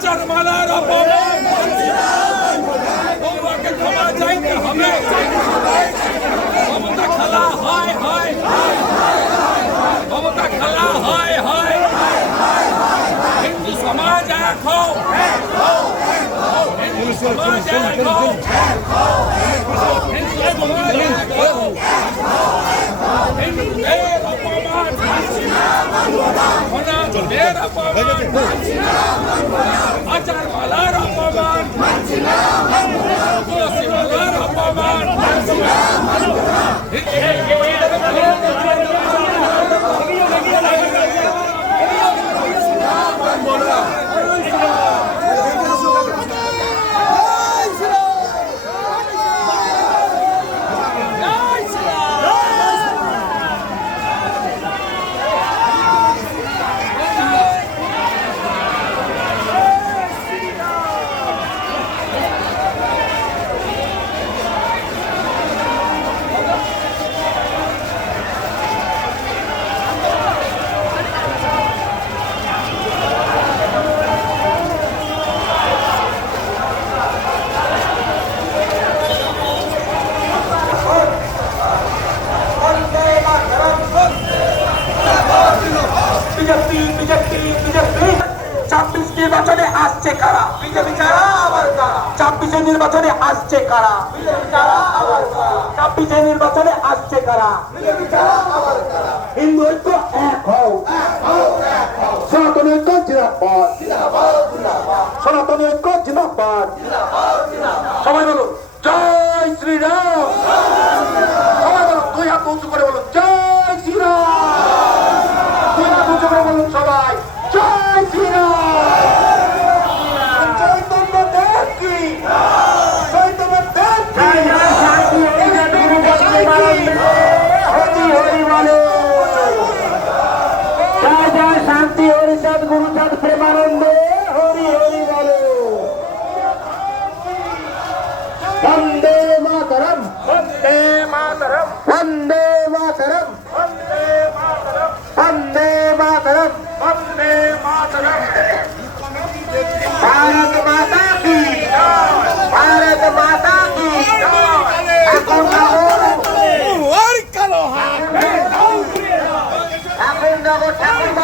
আচার মালার অপমান। বৌমাকে ক্ষমা চাইতে হবে। মমতা খেলা, হয় হয় মমতা খেলা, হয় হয় হিন্দু সমাজ এক হোক হিন্দু সমাজ এক হোক হিন্দু সমাজ এক হোক হিন্দুদের অপমান। সনাতনের অপমান আচার মালার অপমান তুলসী মালার অপমান ছাব্বিশ নির্বাচনে আসছে কারা? বিজেপি ছাড়া আবার কারা? ছাব্বিশে নির্বাচনে আসছে কারা? বিজেপি ছাড়া আবার কারা? ছাব্বিশে নির্বাচনে আসছে কারা? বিজেপি ছাড়া আবার কারা? হিন্দু ঐক্য এক হও। সনাতন ঐক্য জিন্দাবাদ। সনাতন ঐক্য জিন্দাবাদ। সবাই বলো জয় শ্রীরাম। সবাই বলো দুই হাত উঁচু করে বলো জয় শ্রীরাম। দুই হাত উঁচু করে বলুন সবাই।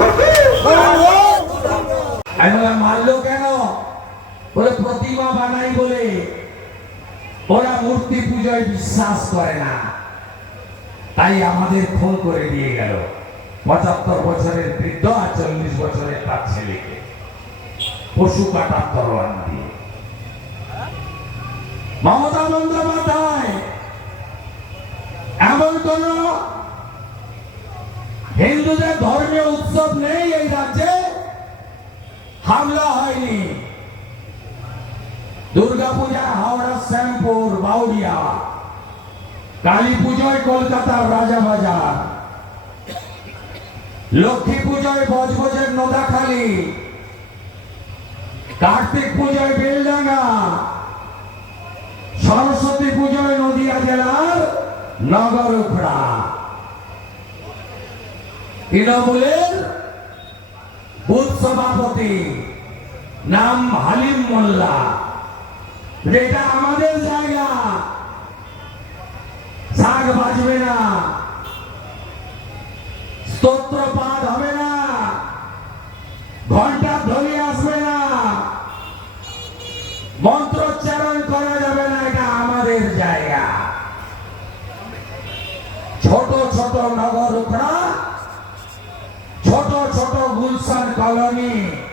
হবে মারলো কেন? বলে প্রতিমা বানাই ওরা না। তাই আমাদের খুন করে দিয়ে গেল। পঁচাত্তর বছরের বৃদ্ধ আর চল্লিশ বছরের তার ছেলেকে। পশু কাটার তরোয়ার দিয়ে। মমতা বন্দ্যোপাধ্যায়, এমন কোন হিন্দুদের ধর্মীয় উৎসব নেই এই রাজ্যে। হামলা হয়নি। দুর্গাপূজা, হাওড়া, শ্যামপুর, বাউরিয়া কালী পুজোয় কলকাতার রাজাবাজার লক্ষ্মী পুজোয় বজবজের নোদাখালী, কার্তিক পুজোয় বেলডাঙ্গা, সরস্বতী পুজোয় নদিয়া জেলার নগরুখড়া তৃণমূলের বুথ সভাপতি নাম হালিম মোল্লা। যেটা আমাদের জায়গা। শাক বাজবে না। স্তোত্র পাঠ হবে না। ঘণ্টা ধ্বনি আসবে না। মন্ত্রোচ্চারণ করা যাবে না, এটা আমাদের জায়গা। ছোট ছোট নগর উপরা ছোট ছোট গুলশান কলোনি